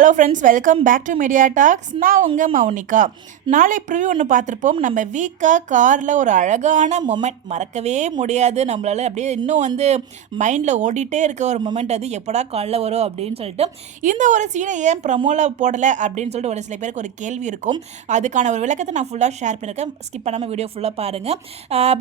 Hello friends, welcome back to Media Talks. நான் உங்கள் மௌனிகா. நாளை ப்ரிவ்யூ ஒன்று பார்த்துருப்போம். நம்ம வீக்காக காரில் ஒரு அழகான மொமெண்ட் மறக்கவே முடியாது. நம்மளால் அப்படியே இன்னும் மைண்டில் ஓடிட்டே இருக்க ஒரு மொமெண்ட். அது எப்படா காலில் வரும் அப்படின்னு சொல்லிட்டு இந்த ஒரு சீனை ஏன் ப்ரமோவில் போடலை அப்படின்னு சொல்லிட்டு ஒரு சில பேருக்கு ஒரு கேள்வி இருக்கும். அதுக்கான ஒரு விளக்கத்தை நான் ஃபுல்லாக ஷேர் பண்ணியிருக்கேன். ஸ்கிப் பண்ணாமல் வீடியோ ஃபுல்லாக பாருங்கள்.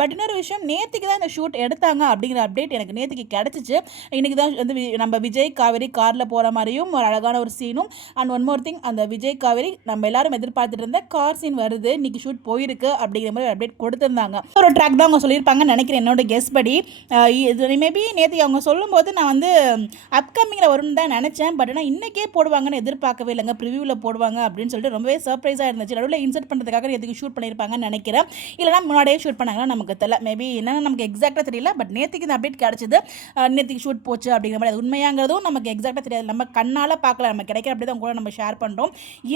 பட் இன்னொரு விஷயம், நேற்றுக்கு தான் இந்த ஷூட் எடுத்தாங்க அப்படிங்கிற அப்டேட் எனக்கு நேற்றுக்கு கிடச்சிச்சு. இன்றைக்கி தான் நம்ம விஜய் காவேரி காரில் போகிற மாதிரியும் ஒரு அழகான ஒரு சீனும் அண்ட் ஒன் மோர் திங், அந்த விஜய் காவேரி நம்ம எல்லாரும் எதிர்பார்த்துட்டு இருந்த கார் சீன் வருது, இன்னைக்கு ஷூட் போயிருக்கு அப்படிங்கிற மாதிரி அப்டேட் கொடுத்துருந்தாங்க. ஒரு ட்ராக் தான் அவங்க சொல்லியிருப்பாங்கன்னு நினைக்கிறேன் என்னோட கெஸ் படி. இது மேபி நேற்று அவங்க சொல்லும்போது நான் அப்கமிங்கில் வரும்னு தான் நினச்சேன். பட் ஆனால் இன்றைக்கே போடுவாங்கன்னு எதிர்பார்க்கவே இல்லைங்க. ப்ரிவியூவில் போடுவாங்க அப்படின்னு சொல்லிட்டு ரொம்பவே சர்ப்ரைஸாக இருந்துச்சு. நடுவில் இன்சர்ட் பண்ணுறதுக்காக நேற்றுக்கு ஷூட் பண்ணியிருப்பாங்கன்னு நினைக்கிறேன். இல்லைனா முன்னாடியே ஷூட் பண்ணாங்கன்னா நமக்கு தெரியல. மேபி என்னென்னு நமக்கு எக்ஸாக்டாக தெரியல. பட் நேற்றுக்கு இந்த அப்டேட் கிடச்சிது. நேற்றுக்கு ஷூட் போச்சு அப்படிங்கிற மாதிரி. அது உண்மையாங்கிறதும் நமக்கு எக்ஸாக்டாக தெரியாது. நம்ம கண்ணால் பார்க்கல, நம்ம கிடைக்கிற அப்படி தான் கூட நம்ம ஷேர் பண்ணுறோம்.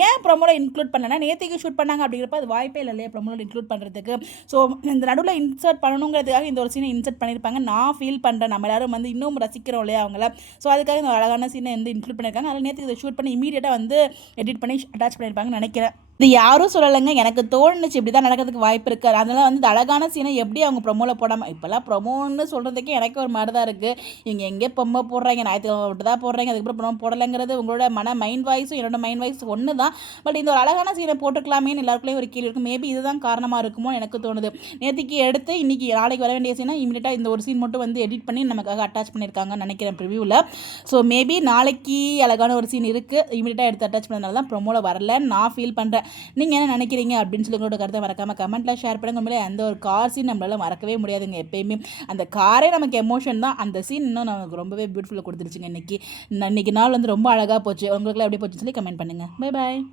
ஏன் ப்ரொமோவில் இன்க்ளூட் பண்ணலன்னா, நேற்றுக்கு ஷூட் பண்ணாங்க அப்படிங்கிறப்ப அது வாய்ப்பே இல்லை இல்லையா ப்ரொமோவில் இன்க்ளூட் பண்ணுறதுக்கு. ஸோ இந்த நடுவில் இன்சர்ட் பண்ணணுங்கிறதுக்காக இந்த ஒரு சீனை இன்சர்ட் பண்ணியிருப்பாங்க. நான் ஃபீல் பண்ணுறேன். நம்ம எல்லாரும் இன்னும் ரசிக்கிறோம் இல்லையா அவங்கள. ஸோ அதுக்காக இந்த அழகான சீனை இன்க்ளூட் பண்ணியிருக்காங்க. அதில் நேற்றுக்கு இதை ஷூட் பண்ணி இமீடியட்டாக எடிட் பண்ணி அட்டாச் பண்ணியிருப்பாங்கன்னு நினைக்கிறேன். இது யாரும் சொல்லலைங்க, எனக்கு தோணுச்சு இப்படி தான் நடக்கிறதுக்கு வாய்ப்பு இருக்குது. அதனால் இந்த அழகான சீனை எப்படி அவங்க ப்ரொமோவில் போடாமல், இப்போல்லாம் ப்ரொமோன்னு சொல்கிறதுக்கே எனக்கு ஒரு மாதிரி தான் இருக்குது. இவங்க எங்கே பொம்மை போடுறாங்க, ஞாயிற்றுக்கிழமை மட்டும் தான் போடுறாங்க, அதுக்கப்புறம் ப்ரொமோ போடலைங்கிறது உங்களோட மைண்ட் வாய்ஸும் என்னோட மைண்ட் வாய்ஸ் ஒன்று தான். பட் இந்த ஒரு அழகான சீனை போட்டுக்கலாமேன்னு எல்லாருக்குள்ளேயும் ஒரு கேள்வி இருக்கும். மேபி இதுதான் காரணமாக இருக்குமோ எனக்கு தோணுது. நேற்றுக்கு எடுத்து இன்றைக்கி நாளைக்கு வர வேண்டிய சீனை இமீடியட்டாக இந்த ஒரு சீன் மட்டும் எடிட் பண்ணி நமக்காக அட்டாச் பண்ணியிருக்காங்கன்னு நினைக்கிறேன் ப்ரிவியூவில். ஸோ மேபி நாளைக்கு அழகான ஒரு சீன் இருக்குது, இமீடியட்டாக எடுத்து அட்டாச் பண்ணதுனால தான் ப்ரொமோவில் வரலன்னு நான் ஃபீல் பண்ணுறேன். நீங்கள் என்ன நினைக்கிறீங்க அப்படின்னு சொல்லி உங்களோட கருத்தை மறக்காமல் கமெண்ட்டில் ஷேர் பண்ணுங்க. உண்மையிலே அந்த ஒரு கார் சீன் நம்மளால் மறக்கவே முடியாதுங்க. எப்பயுமே அந்த காரே நமக்கு எமோஷன் தான். அந்த சீன் இன்னும் நமக்கு ரொம்பவே பியூட்டிஃபுல்லாக கொடுத்துருச்சுங்க. இன்றைக்கி நாள் ரொம்ப அழகாக போச்சு. உங்களுக்குலாம் எப்படி போச்சுன்னு சொல்லி கமெண்ட் பண்ணுங்கள். Bye bye.